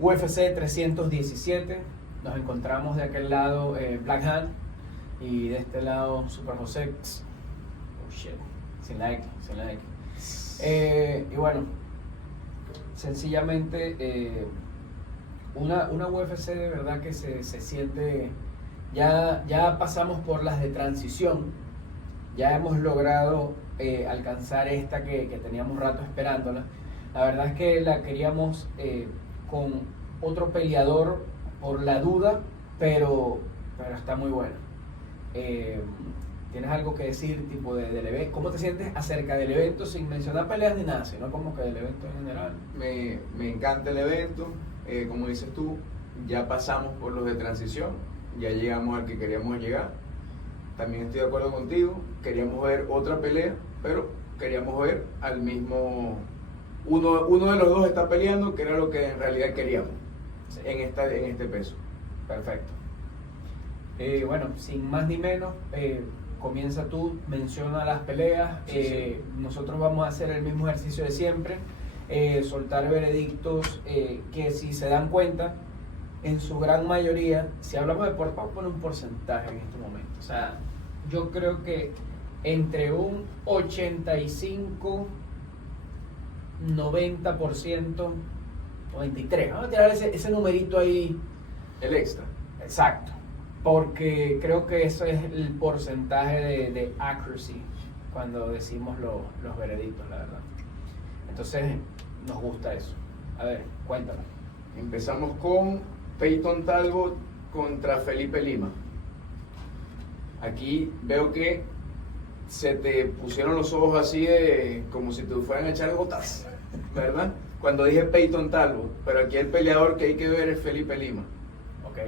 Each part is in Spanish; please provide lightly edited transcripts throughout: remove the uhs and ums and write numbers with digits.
UFC 317, nos encontramos de aquel lado Black Hand y de este lado Super José. Oh shit, sin like. Y bueno, sencillamente una UFC de verdad que se siente, ya pasamos por las de transición, ya hemos logrado alcanzar esta que teníamos rato esperándola. La verdad es que la queríamos con otro peleador por la duda, pero está muy buena. ¿Tienes algo que decir tipo del evento? ¿Cómo te sientes acerca del evento sin mencionar peleas ni nada, sino como que del evento en general? Me encanta el evento, como dices tú, ya pasamos por los de transición, ya llegamos al que queríamos llegar. También estoy de acuerdo contigo, queríamos ver otra pelea, pero queríamos ver al mismo... Uno de los dos está peleando, que era lo que en realidad queríamos, sí, en este peso. Perfecto. Bueno, sin más ni menos, comienza tú, menciona las peleas. Sí. Nosotros vamos a hacer el mismo ejercicio de siempre, soltar veredictos que, si se dan cuenta, en su gran mayoría, si hablamos de vamos a poner un porcentaje en este momento. O sea, yo creo que entre un 85... 90%, 93%. Vamos a tirar ese numerito ahí. El extra. Exacto. Porque creo que eso es el porcentaje de accuracy cuando decimos los veredictos, la verdad. Entonces, nos gusta eso. A ver, cuéntame. Empezamos con Peyton Talbot contra Felipe Lima. Aquí veo que se te pusieron los ojos así de como si te fueran a echar gotas, ¿verdad? Cuando dije Peyton Talbot, pero aquí el peleador que hay que ver es Felipe Lima. Ok.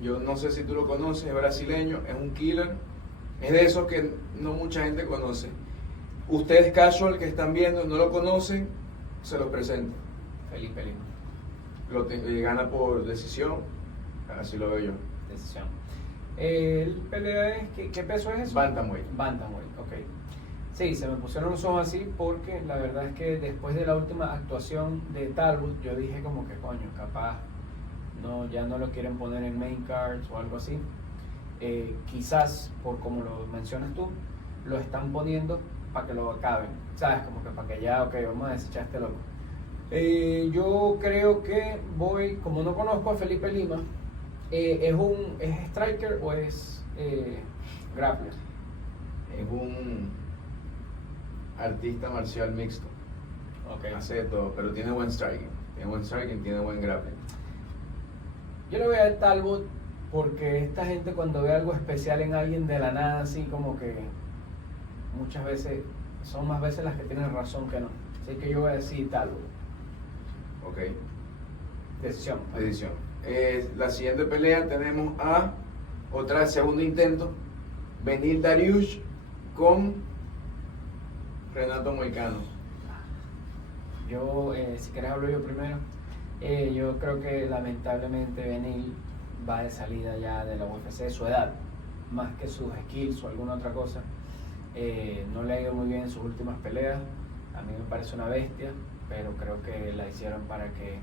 Yo no sé si tú lo conoces, es brasileño, es un killer, es de esos que no mucha gente conoce. Ustedes casual que están viendo, no lo conocen, se los presento. Felipe Lima. Gana por decisión, así lo veo yo. Decisión. El pelea es, ¿qué peso es eso? Bantamweight. Bantamweight, ok. Sí, se me pusieron los ojos así porque la verdad es que después de la última actuación de Talbot, yo dije como que coño, capaz ya no lo quieren poner en main cards o algo así. Quizás, por como lo mencionas tú, lo están poniendo para que lo acaben, ¿sabes? Como que para que ya, ok, vamos a desechar a este loco. Yo creo que voy, como no conozco a Felipe Lima, ¿es striker o es grappler? Es un artista marcial mixto. Okay. Hace de todo, pero tiene buen striking. Tiene buen grappling. Yo le voy a dar Talbot porque esta gente cuando ve algo especial en alguien de la nada, así como que muchas veces, son más veces las que tienen razón que no. Así que yo voy a decir Talbot. Ok. Decisión. La siguiente pelea tenemos a otra segundo intento, Beneil Dariush con Renato Moicano. Yo, si quieres hablo yo primero. Yo creo que lamentablemente Beneil va de salida ya de la UFC, su edad, más que sus skills o alguna otra cosa. No le ha ido muy bien en sus últimas peleas. A mí me parece una bestia, pero creo que la hicieron para que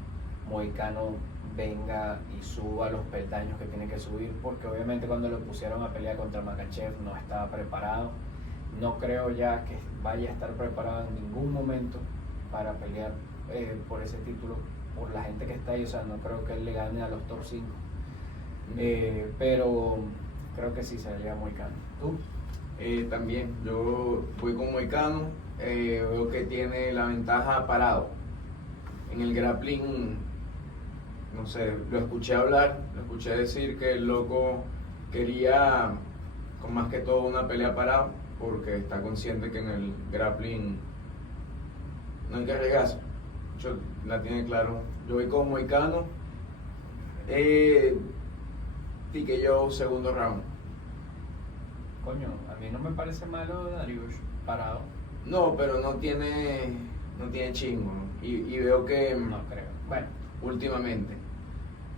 Moicano venga y suba los peldaños que tiene que subir, porque obviamente cuando lo pusieron a pelear contra Makhachev no estaba preparado. No creo ya que vaya a estar preparado en ningún momento para pelear por ese título, por la gente que está ahí. O sea, no creo que él le gane a los top 5, pero creo que sí se lleva Moicano. ¿Tú? También, yo voy con Moicano. Veo que tiene la ventaja parado. En el grappling, no sé, lo escuché decir que el loco quería, con más que todo, una pelea parado, porque está consciente que en el grappling no hay que arriesgarse. La tiene claro. Yo voy con Moicano. TKO segundo round. Coño, a mí no me parece malo Dariush parado. No, pero no tiene chingo, ¿no? Y veo que No creo. Bueno, últimamente,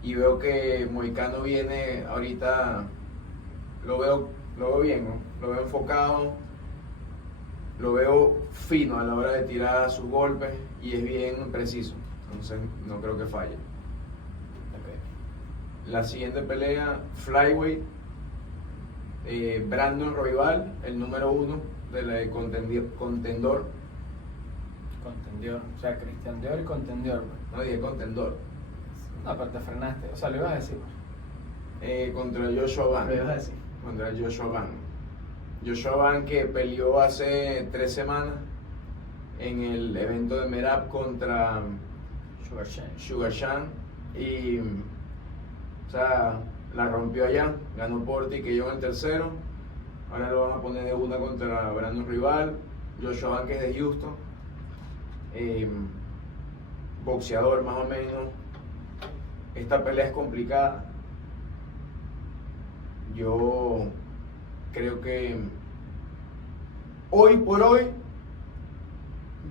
y veo que Moicano viene ahorita, lo veo bien, ¿no? Lo veo enfocado, lo veo fino a la hora de tirar sus golpes y es bien preciso, entonces no creo que falle. ok. La siguiente pelea, Flyweight, Brandon Royval, el número 1 de la de contendor. Contendió, o sea, Cristian Dior y contendió. Pues. No dije contendor. No, pero te frenaste, o sea, lo ibas a decir. Contra Joshua Van. Lo ibas a decir. Contra Joshua Van. Joshua Van, que peleó hace 3 semanas en el evento de Merab contra Sugar Shan y, o sea, la rompió allá, ganó por TKO en el tercero. Ahora lo van a poner de una contra Brandon Rival. Joshua Van, que es de Houston, boxeador más o menos. Esta pelea es complicada. Yo creo que hoy por hoy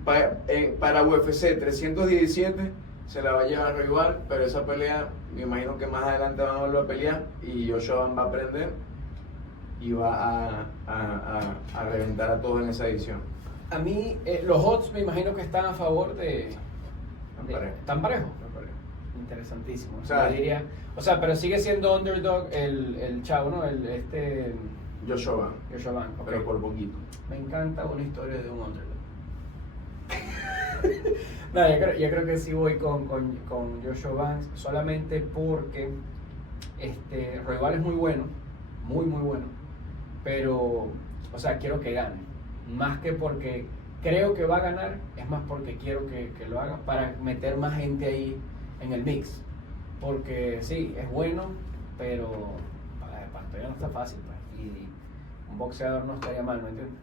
para UFC 317 se la va a llevar Rival, pero esa pelea me imagino que más adelante van a volver a pelear y Joshua Van va a aprender y va a reventar a todos en esa edición. A mí, los odds me imagino que están a favor de. ¿Están parejos? Interesantísimo. O sea, pero sigue siendo underdog el chavo, ¿no? Joshua Van, okay. Pero por poquito. Me encanta una historia de un underdog. No, yo creo que sí voy con Joshua Van solamente porque Royval es muy bueno, muy bueno, pero, o sea, quiero que gane, más que porque creo que va a ganar, es más porque quiero que lo haga para meter más gente ahí en el mix, porque sí, es bueno, pero para Pantoja no está fácil, pues, y un boxeador no estaría mal, ¿me entiendes?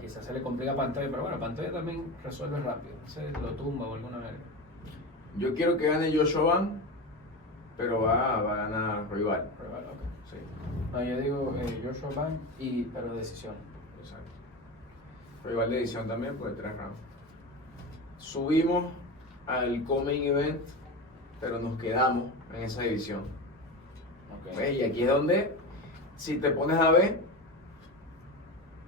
Quizás se le complica a Pantoja, pero bueno, Pantoja también resuelve rápido, no sé, lo tumba o alguna verga. Yo quiero que gane Joshua Van, pero va a ganar Rival. Rival, ok. Sí. No, yo digo Joshua Van, pero decisión. Exacto. Rival de edición también, pues 3 rounds. Subimos al co-main event, pero nos quedamos en esa división. Okay. Y aquí es donde, si te pones a ver,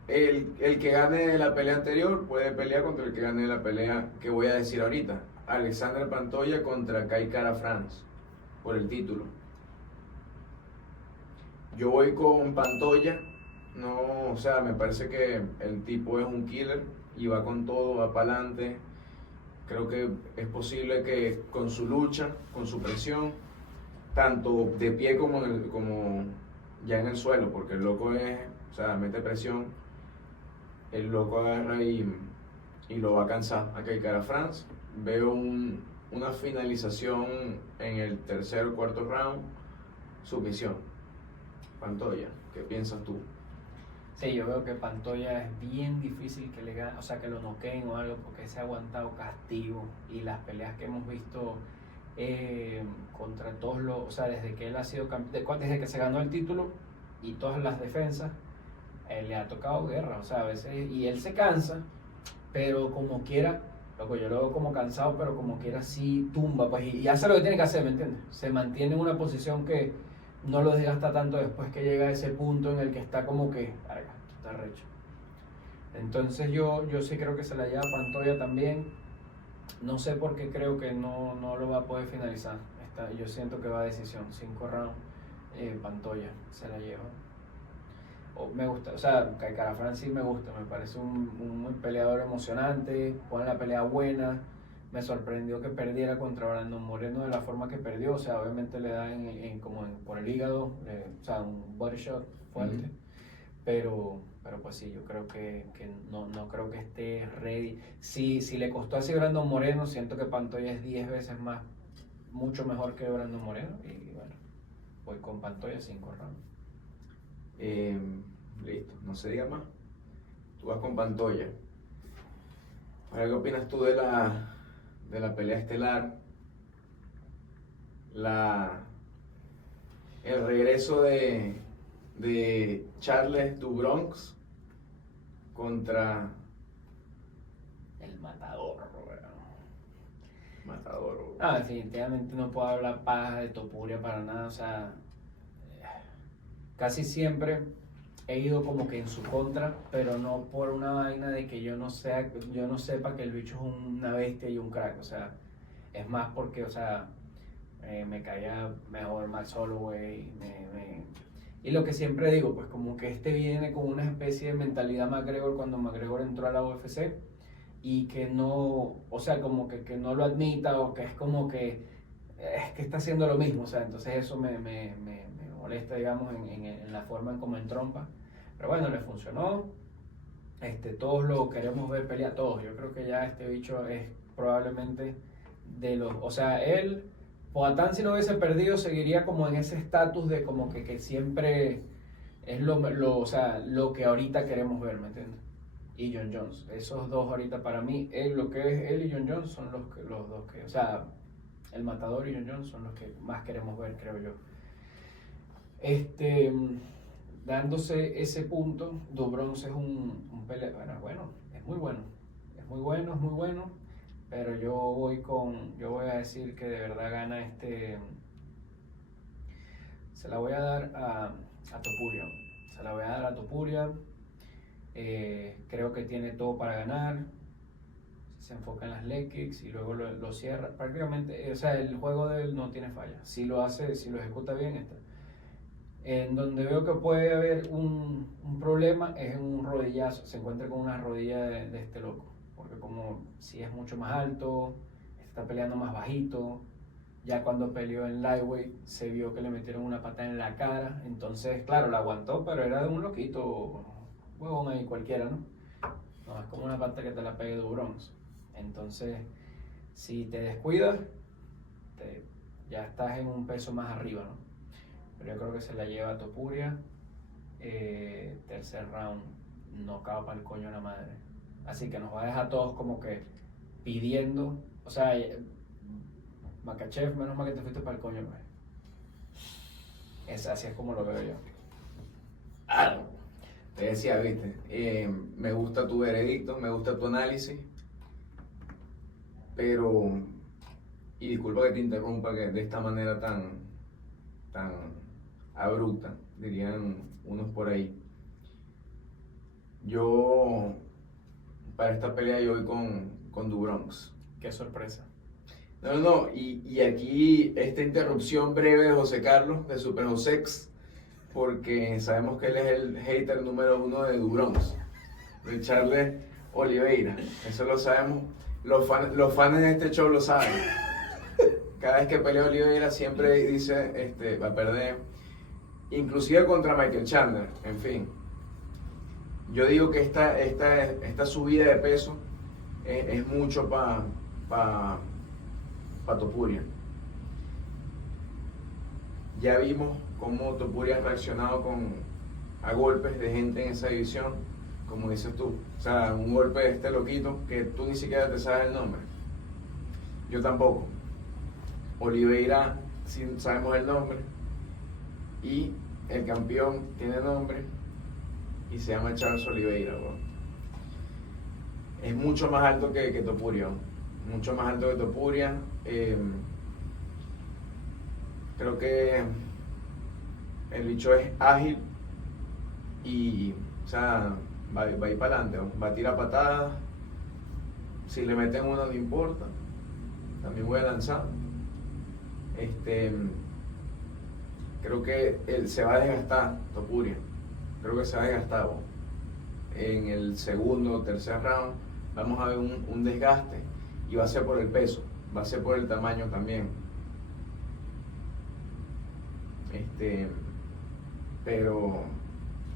el que gane la pelea anterior puede pelear contra el que gane la pelea que voy a decir ahorita. Alexander Pantoja contra Kai Kara France por el título. Yo voy con Pantoja. No, o sea, me parece que el tipo es un killer y va con todo, va para adelante. Creo que es posible que con su lucha, con su presión, tanto de pie como ya en el suelo, porque el loco o sea, mete presión, el loco agarra y lo va a cansar a Kai Kara France. Veo una finalización en el tercer o cuarto round, sumisión. Pantoja, ¿qué piensas tú? Sí, yo veo que Pantoja es bien difícil que le gane, o sea, que lo noqueen o algo, porque se ha aguantado castigo y las peleas que hemos visto contra todos o sea, desde que él ha sido desde que se ganó el título y todas las defensas, le ha tocado guerra, o sea, a veces, y él se cansa, pero como quiera, loco, yo lo veo como cansado, pero como quiera sí tumba, pues, y hace lo que tiene que hacer, ¿me entiendes? Se mantiene en una posición que no lo desgasta tanto después que llega a ese punto en el que está como que, carga, está recho. Entonces yo sí creo que se la lleva Pantoja también. No sé por qué creo que no lo va a poder finalizar. Yo siento que va a decisión, 5 rounds, Pantoja se la lleva. Me gusta, o sea, Kai Kara France sí me gusta, me parece un peleador emocionante, pone la pelea buena. Me sorprendió que perdiera contra Brandon Moreno de la forma que perdió, o sea, obviamente le da por el hígado, o sea, un body shot fuerte, pero pues sí, yo creo que no creo que esté ready. Si le costó así a Brandon Moreno, siento que Pantoja es 10 veces más, mucho mejor que Brandon Moreno, y bueno, voy con Pantoja 5 rounds. Listo, no se diga más. Tú vas con Pantoja. Ahora, ¿qué opinas tú de la pelea estelar? La el regreso de Charles du Bronx contra El matador, weón. Matador. Ah, definitivamente no puedo hablar paja de Topuria para nada, o sea, casi siempre he ido como que en su contra, pero no por una vaina de que yo no sepa que el bicho es una bestia y un crack, o sea, es más porque, o sea, me caía mejor Max Holloway, y lo que siempre digo, pues como que este viene con una especie de mentalidad McGregor cuando McGregor entró a la UFC y que no, o sea, como que no lo admita o que es como que es que está haciendo lo mismo, o sea, entonces eso me molesta, digamos, en la forma en cómo entrompa, pero bueno, le funcionó, todos lo queremos ver pelear, todos, yo creo que ya este bicho es probablemente de los, o sea, él, Poatán si no hubiese perdido seguiría como en ese estatus de como que siempre es o sea, lo que ahorita queremos ver, ¿me entiendes? Y John Jones, esos dos ahorita para mí, lo que es él y John Jones son los dos que, o sea, el Matador y John Jones son los que más queremos ver, creo yo. Dándose ese punto, Du Bronx es un peleador, bueno, es muy bueno, es muy bueno, es muy bueno, pero yo voy a decir que de verdad gana se la voy a dar a Topuria, se la voy a dar a Topuria, creo que tiene todo para ganar, se enfoca en las leg kicks y luego lo cierra, prácticamente, o sea, el juego de él no tiene falla, si lo ejecuta bien está. En donde veo que puede haber un problema es en un rodillazo, se encuentra con una rodilla de este loco, porque como si es mucho más alto, está peleando más bajito, ya cuando peleó en lightweight se vio que le metieron una patada en la cara, entonces claro, la aguantó, pero era de un loquito, huevón ahí cualquiera, ¿no? No, es como una patada que te la pegue de Bronx, entonces si te descuidas, ya estás en un peso más arriba, ¿no? Pero yo creo que se la lleva Topuria. Tercer round, no cago para el coño de la madre. Así que nos va a dejar todos como que pidiendo. O sea, Makachev, menos mal que te fuiste para el coño, pues. Así es como lo veo yo. Ah, te decía, viste, me gusta tu veredicto, me gusta tu análisis, pero, y disculpa que te interrumpa que de esta manera tan abrupta, dirían unos por ahí. Yo, para esta pelea, yo voy con Du Bronx. Qué sorpresa. No, y aquí esta interrupción breve de José Carlos, de Super Josex, porque sabemos que él es el hater número 1 de Du Bronx, de Charles Oliveira. Eso lo sabemos, los fans de este show lo saben. Cada vez que pelea Oliveira siempre dice, va a perder, inclusive contra Michael Chandler, en fin. Yo digo que esta subida de peso es mucho para Topuria. Ya vimos cómo Topuria ha reaccionado a golpes de gente en esa división, como dices tú. O sea, un golpe de este loquito que tú ni siquiera te sabes el nombre. Yo tampoco. Oliveira, sí sabemos el nombre. Y el campeón tiene nombre y se llama Charles Oliveira, bro. Es mucho más alto que Topuria, mucho más alto que Topuria. Creo que el bicho es ágil y, o sea, va a ir para adelante, va a tirar patadas. Si le meten uno no importa, también voy a lanzar. Creo que él se va a desgastar, Topuria. Creo que se va a desgastar, bro. En el segundo o tercer round vamos a ver un desgaste y va a ser por el peso, va a ser por el tamaño también. Pero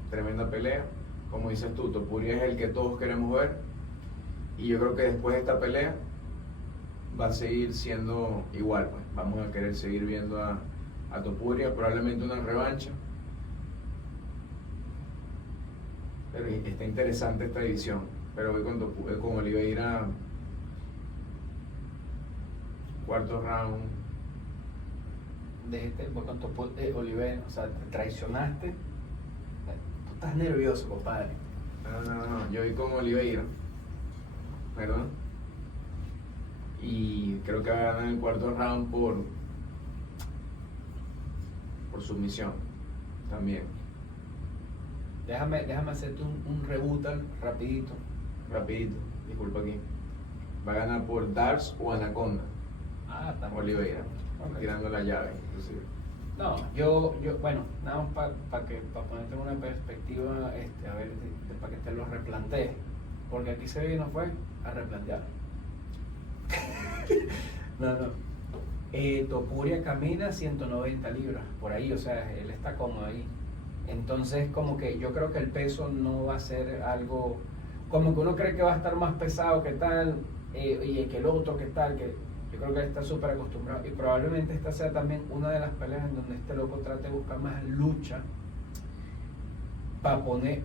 tremenda pelea, como dices tú, Topuria es el que todos queremos ver y yo creo que después de esta pelea va a seguir siendo igual, pues. Vamos a querer seguir viendo a Topuria, probablemente una revancha. Pero está interesante esta división. Pero voy con Oliveira, cuarto round, voy con Oliveira, o sea, te traicionaste. Tú estás nervioso, compadre. No, yo voy con Oliveira, ¿verdad? Y creo que va a ganar el cuarto round por sumisión también. Déjame hacerte un rebuttal rapidito. Disculpa aquí. Va a ganar por Darts o Anaconda. También. Oliveira, Okay. tirando la llave, inclusive. No, bueno, nada más para ponerte en una perspectiva, a ver, para que te lo replantees, porque aquí se vino fue a replantear. No. Topuria camina 190 libras, por ahí, o sea, él está cómodo ahí. Entonces, como que yo creo que el peso no va a ser algo, como que uno cree que va a estar más pesado que tal, y que el otro que tal, que yo creo que él está súper acostumbrado. Y probablemente esta sea también una de las peleas en donde este loco trate de buscar más lucha para poner,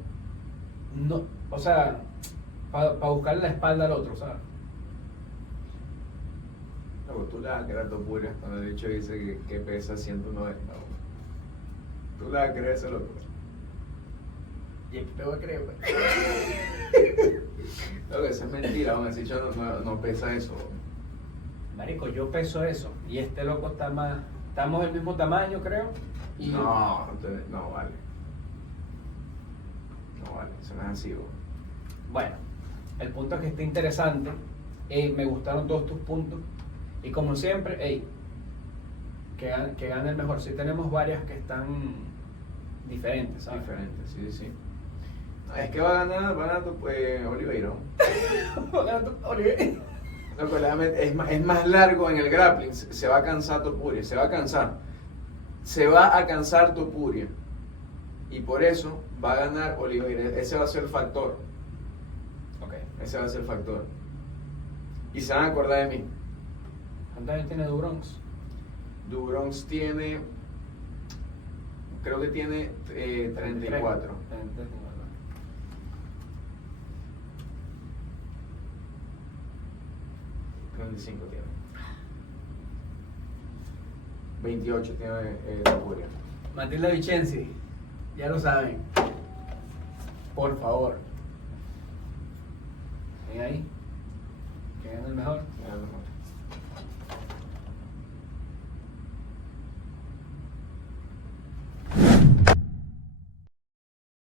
no, o sea, para buscarle la espalda al otro, ¿sabes? No, pues tú le vas a creer a Topuria cuando el dicho dice que pesa 190. Tú le vas a creer a ese loco. Y aquí te voy a creer, pues. No, que eso es mentira, aún así yo no pesa eso. Marico, yo peso eso y este loco está más, estamos del mismo tamaño, creo. Y No vale. No vale, eso no es así, bro. bueno, el punto es que está interesante. Me gustaron todos tus puntos y como siempre, que gane el mejor. Sí tenemos varias que están diferentes, ¿sabes? Diferente, sí. No, es que va a ganar Oliveira. Oliver. No, pues, es más largo en el grappling, se va a cansar Topuria, se va a cansar Topuria. Y por eso va a ganar Oliveira, ese va a ser el factor. Ok. Ese va a ser el factor. Y se van a acordar de mí. ¿Cuántos años tiene Dubronx? Dubronx tiene, creo que tiene 34. 35 tiene. 28 tiene Topuria. Matilda Vicenzi, ya lo saben. Por favor. ¿Ven ahí? Que gane el mejor.